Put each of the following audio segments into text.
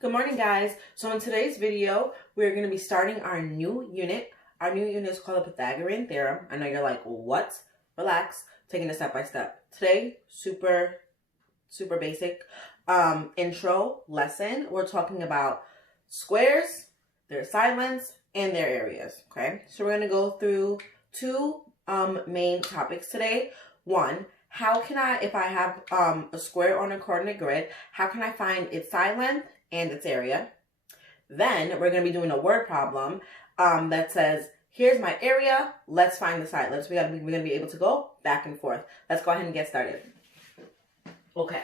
Good morning, guys. So in today's video, we're going to be starting our new unit. Our new unit is called the Pythagorean Theorem. I know you're like, what? Relax. Taking it step by step. Today, super basic intro lesson. We're talking about squares, their side lengths, and their areas. Okay, so we're going to go through two main topics today. One, how can I, if I have a square on a coordinate grid, how can I find its side length and its area? Then we're going to be doing a word problem that says, here's my area, let's find the side lengths. We're going to be able to go back and forth. Let's go ahead and get started. Okay,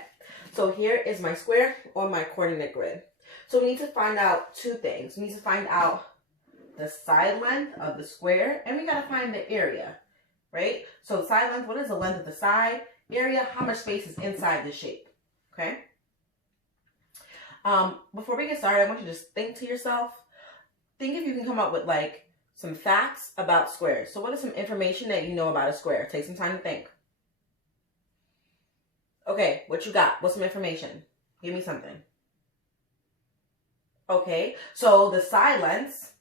so here is my square on my coordinate grid. So we need to find out two things. We need to find out the side length of the square, and we got to find the area, right? So the side length, what is the length of the side? Area, how much space is inside the shape, okay? Before we get started, I want you to just think to yourself, think if you can come up with like some facts about squares. So what is some information that you know about a square? Take some time to think. Okay, what you got? What's some information? Give me something. Okay, so the side lengths,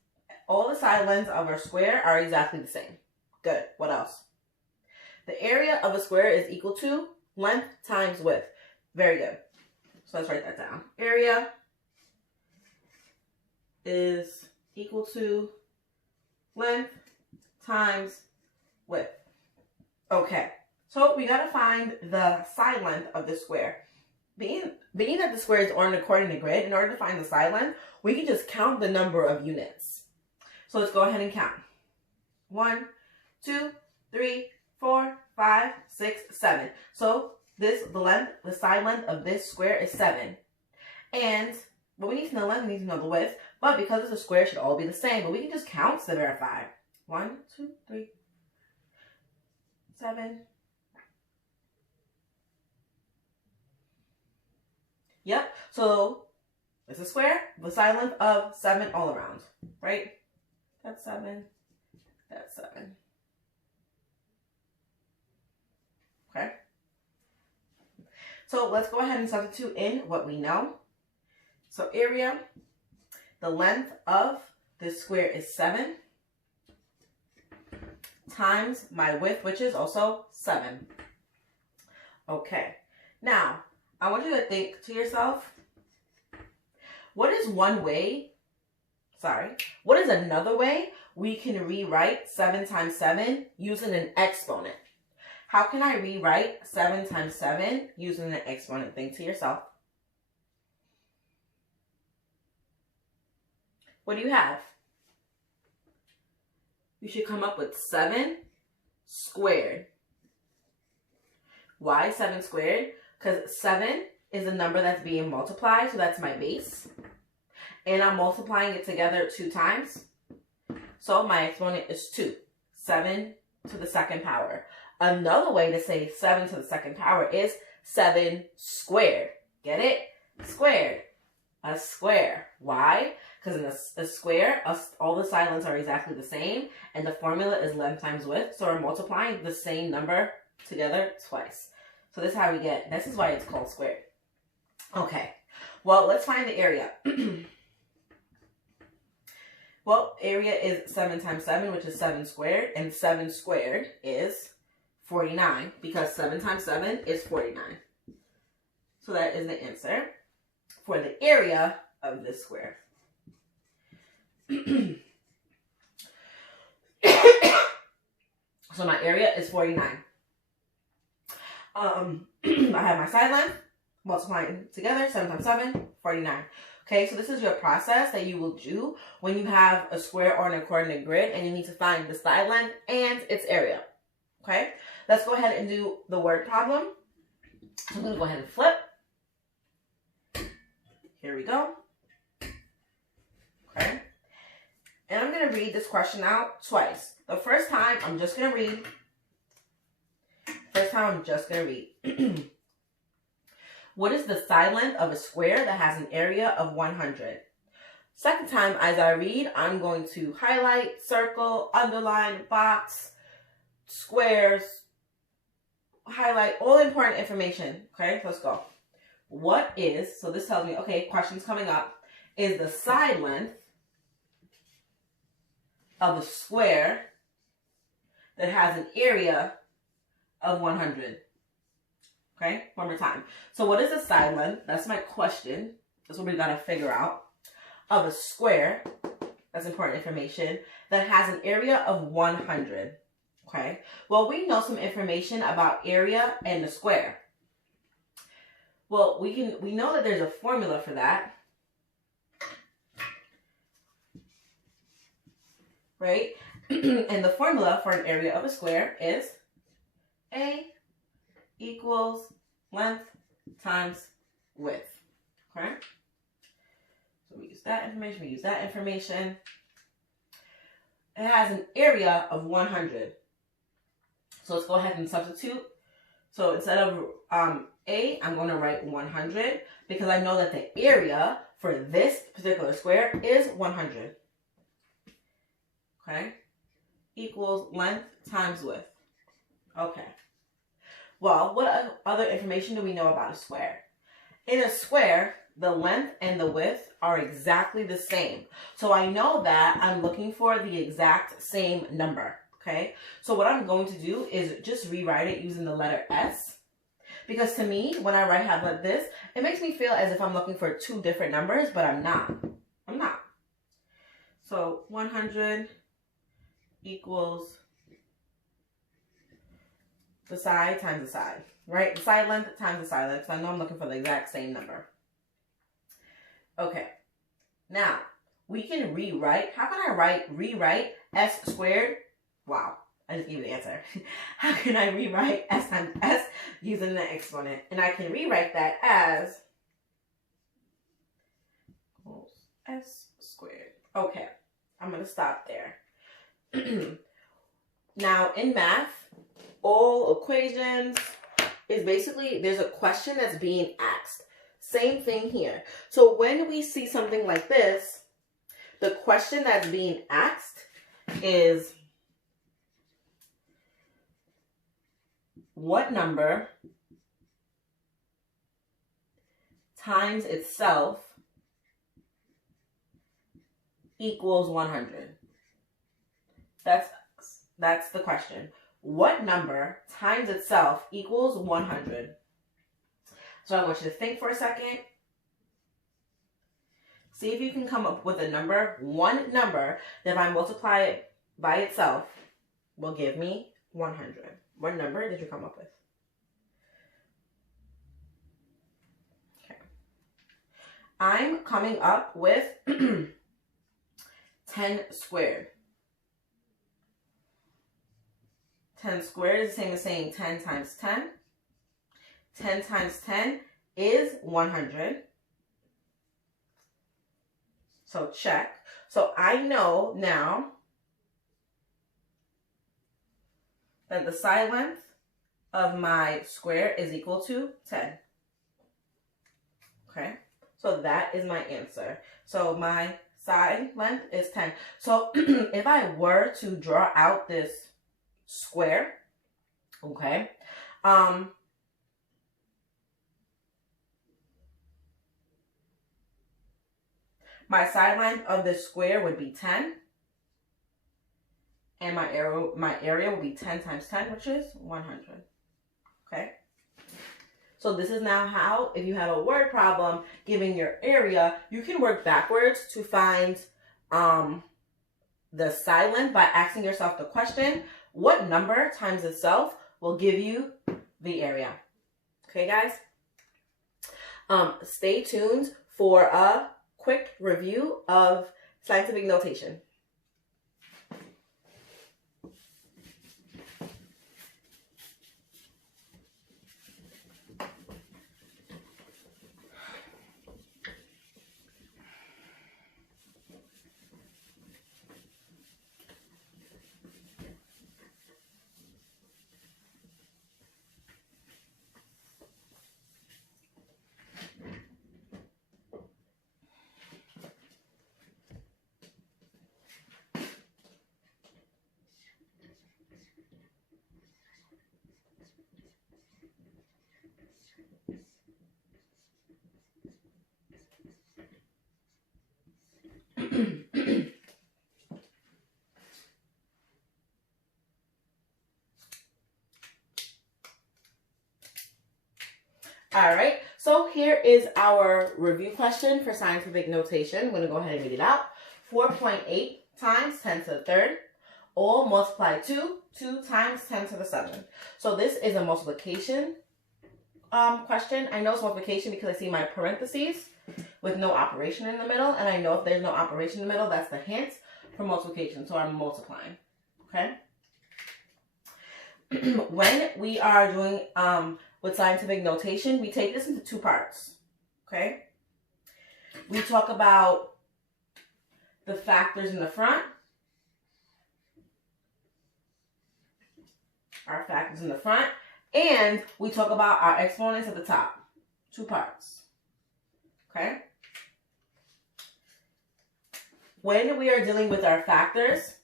all the side lengths of our square are exactly the same. Good. What else? The area of a square is equal to length times width. Very good. So let's write that down. Area is equal to length times width. Okay, so we got to find the side length of the square. Being that the square is on a coordinate grid, in order to find the side length, we can just count the number of units. So let's go ahead and count. 1, 2, 3, 4, 5, 6, 7. So the side length of this square is 7. But we need to know the length, we need to know the width. But because it's a square, it should all be the same. But we can just count to verify. 1, 2, 3, 7. Yep. So it's a square, the side length of 7 all around, right? That's 7. That's 7. Okay. So let's go ahead and substitute in what we know. So area, the length of this square is 7 times my width, which is also 7. Okay. Now, I want you to think to yourself, what is another way we can rewrite 7 times 7 using an exponent? How can I rewrite 7 times 7 using an exponent? Think to yourself. What do you have? You should come up with 7 squared. Why 7 squared? Because 7 is a number that's being multiplied, so that's my base. And I'm multiplying it together 2 times. So my exponent is 2. 7 to the second power. Another way to say 7 to the second power is 7 squared. Get it? Squared. A square. Why? Because in a square, all the side lengths are exactly the same, and the formula is length times width. So we're multiplying the same number together twice. So this is how we get, this is why it's called squared. Okay, well, let's find the area. Well, area is 7 times 7, which is 7 squared, and 7 squared is 49, because 7 times 7 is 49. So that is the answer for the area of this square. So my area is 49. I have my side length, multiplying together, 7 times 7, 49. Okay, so this is your process that you will do when you have a square on a coordinate grid and you need to find the side length and its area. Okay, let's go ahead and do the word problem. I'm going to go ahead and flip. Here we go. Okay, and I'm going to read this question out twice. The first time, I'm just going to read. What is the side length of a square that has an area of 100? Second time, as I read, I'm going to highlight, circle, underline, box, squares, highlight all important information. Okay, let's go. What is, so this tells me, okay, questions coming up. is the side length of a square that has an area of 100. Okay, one more time. So what is the side length? That's my question. That's what we gotta figure out. Of a square, that's important information, that has an area of 100. Okay, well, we know some information about area and the square. Well, we know that there's a formula for that, right? And the formula for an area of a square is A equals length times width. Okay? So we use that information, we use that information. It has an area of 100. So let's go ahead and substitute. So instead of A, I'm going to write 100 because I know that the area for this particular square is 100. Okay? Equals length times width. Okay. Well, what other information do we know about a square? In a square, the length and the width are exactly the same. So I know that I'm looking for the exact same number. Okay? So what I'm going to do is just rewrite it using the letter S. Because to me, when I write it like this, it makes me feel as if I'm looking for two different numbers, but I'm not. I'm not. So 100 equals the side times the side, right? The side length times the side length. So I know I'm looking for the exact same number. Okay. Now, we can rewrite. How can I rewrite S squared? Wow. I just gave you the answer. How can I rewrite S times S using the exponent? And I can rewrite that as S squared. Okay. I'm going to stop there. Now, in math, all equations is basically, there's a question that's being asked. Same thing here. So when we see something like this, the question that's being asked is, what number times itself equals 100? That's the question. What number times itself equals 100? So I want you to think for a second. See if you can come up with a number, one number, that if I multiply it by itself will give me 100. What number did you come up with? Okay. I'm coming up with 10 squared. 10 squared is the same as saying 10 times 10. 10 times 10 is 100. So check. So I know now that the side length of my square is equal to 10. Okay, so that is my answer. So my side length is 10. So if I were to draw out this square, okay, my side length of this square would be 10. And my area will be 10 times 10, which is 100. Okay? So this is now how, if you have a word problem, given your area, you can work backwards to find the side length by asking yourself the question, what number times itself will give you the area? Okay, guys? Stay tuned for a quick review of scientific notation. All right, so here is our review question for scientific notation. I'm going to go ahead and read it out. 4.8 times 10 to the third, all multiplied to 2 times 10 to the 7th. So this is a multiplication question. I know it's multiplication because I see my parentheses with no operation in the middle, and I know if there's no operation in the middle, that's the hint for multiplication. So I'm multiplying, okay? When we are doing with scientific notation, we take this into two parts, okay? We talk about the factors in the front, our factors in the front, and we talk about our exponents at the top. Two parts, okay? When we are dealing with our factors,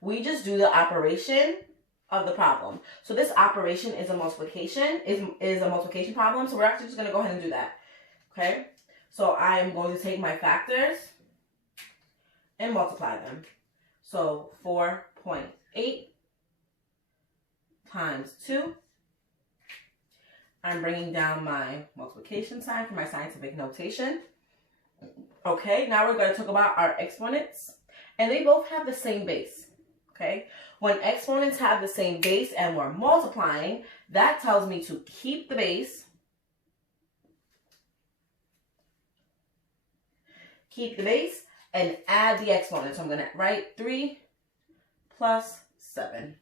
we just do the operation of the problem. So this operation is a multiplication, is a multiplication problem. So we're actually just going to go ahead and do that. Okay? So I am going to take my factors and multiply them. So 4.8 times 2. I'm bringing down my multiplication sign for my scientific notation. Okay, now we're going to talk about our exponents. And they both have the same base. Okay? When exponents have the same base and we're multiplying, that tells me to keep the base, and add the exponent. So I'm going to write 3 plus 7.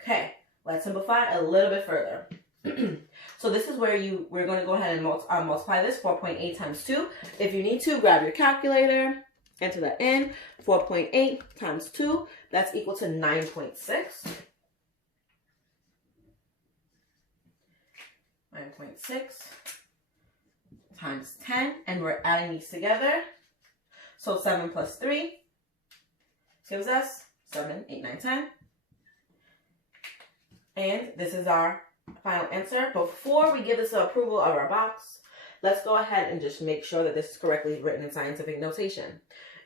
Okay, let's simplify a little bit further. So this is where we're going to go ahead and multiply this, 4.8 times 2. If you need to, grab your calculator. Enter that in. 4.8 times 2, that's equal to 9.6. 9.6 times 10, and we're adding these together. So 7 plus 3 gives us 7, 8, 9, 10. And this is our final answer. Before we give this the approval of our box, let's go ahead and just make sure that this is correctly written in scientific notation.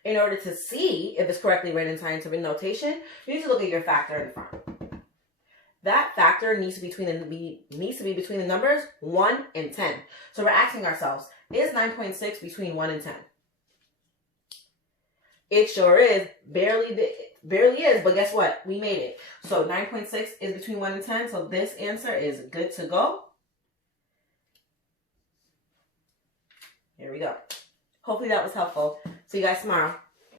In order to see if it's correctly written in scientific notation, you need to look at your factor in front. That factor needs to be between the numbers 1 and 10. So we're asking ourselves, is 9.6 between 1 and 10? It sure is. Barely is, but guess what? We made it. So 9.6 is between 1 and 10, so this answer is good to go. Here we go. Hopefully that was helpful. See you guys tomorrow.